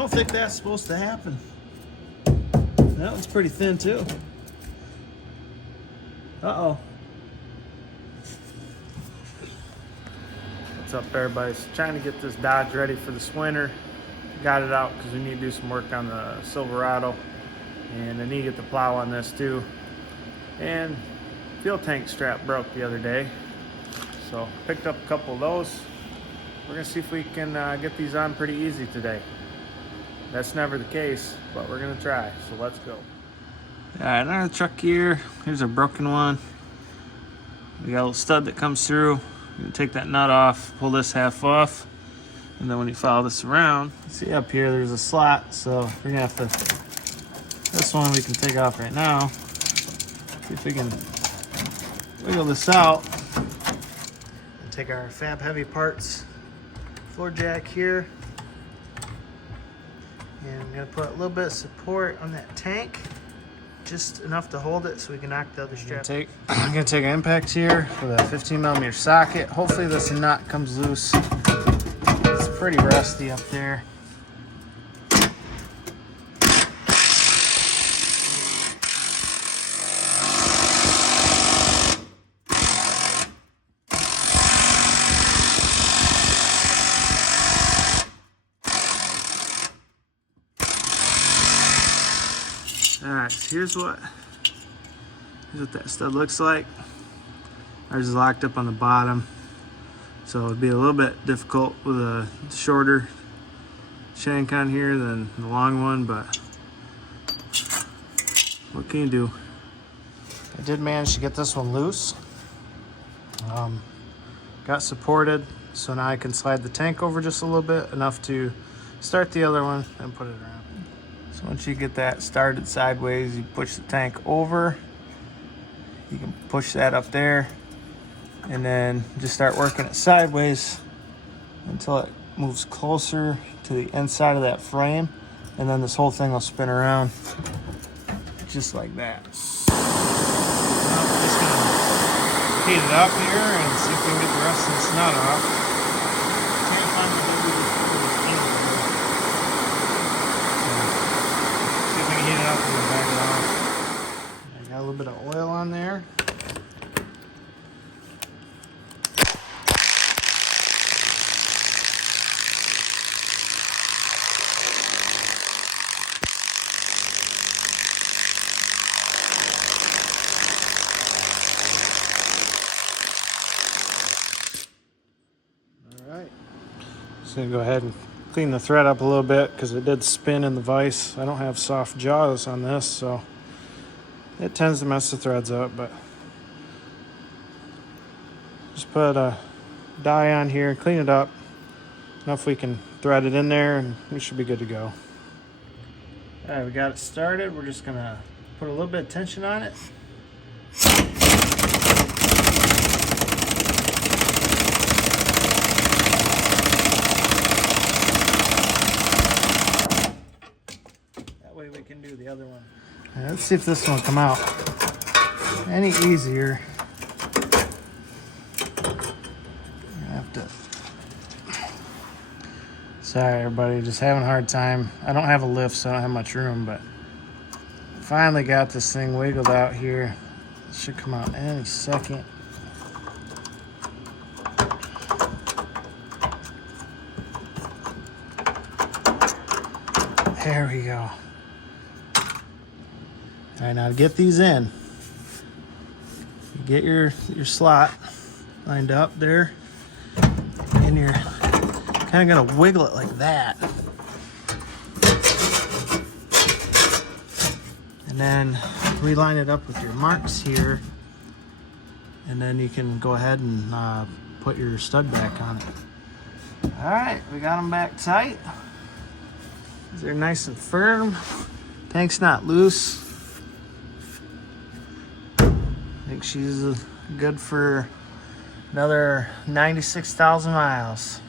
don't think that's supposed to happen. That one's pretty thin too. Uh-oh. What's up, everybody? Trying to get this Dodge ready for this winter. Got it out because we need to do some work on the Silverado. And I need to get the plow on this too. And fuel tank strap broke the other day. So picked up a couple of those. We're gonna see if we can get these on pretty easy today. That's never the case, but we're gonna try, so let's go. All right, another truck here. Here's a broken one. We got a little stud that comes through. You're gonna take that nut off, pull this half off, and then when you follow this around, see up here there's a slot, so we're gonna have to, this one we can take off right now. See if we can wiggle this out. And take our Fab Heavy Parts floor jack here. And I'm gonna put a little bit of support on that tank, just enough to hold it so we can knock the other strap. I'm gonna take an impact here with a 15mm socket. Hopefully this nut comes loose. It's pretty rusty up there. Alright, so here's what that stud looks like. Ours is locked up on the bottom, so it'd be a little bit difficult with a shorter shank on here than the long one, but what can you do? I did manage to get this one loose. Got supported, so now I can slide the tank over just a little bit, enough to start the other one and put it around. So once you get that started sideways, you push the tank over. You can push that up there and then just start working it sideways until it moves closer to the inside of that frame, and then this whole thing will spin around just like that. Now we're just gonna heat it up here and see if we can get the rest of this nut off. Can't find the heat it up and then back it off. I got a little bit of oil on there. All right. Just gonna go ahead and clean the thread up a little bit because it did spin in the vise. I don't have soft jaws on this, so it tends to mess the threads up, but just put a dye on here, clean it up enough we can thread it in there, and we should be good to go. All right, we got it started. We're just gonna put a little bit of tension on it. We can do the other one. Right, let's see if this one will come out any easier. I have to. Sorry, everybody, just having a hard time. I don't have a lift, so I don't have much room, but finally got this thing wiggled out here. It should come out any second. There we go. All right, now to get these in, you get your slot lined up there, and you're kind of gonna wiggle it like that. And then reline it up with your marks here, and then you can go ahead and put your stud back on it. All right, we got them back tight. They're nice and firm. Tank's not loose. I think she's good for another 96,000 miles.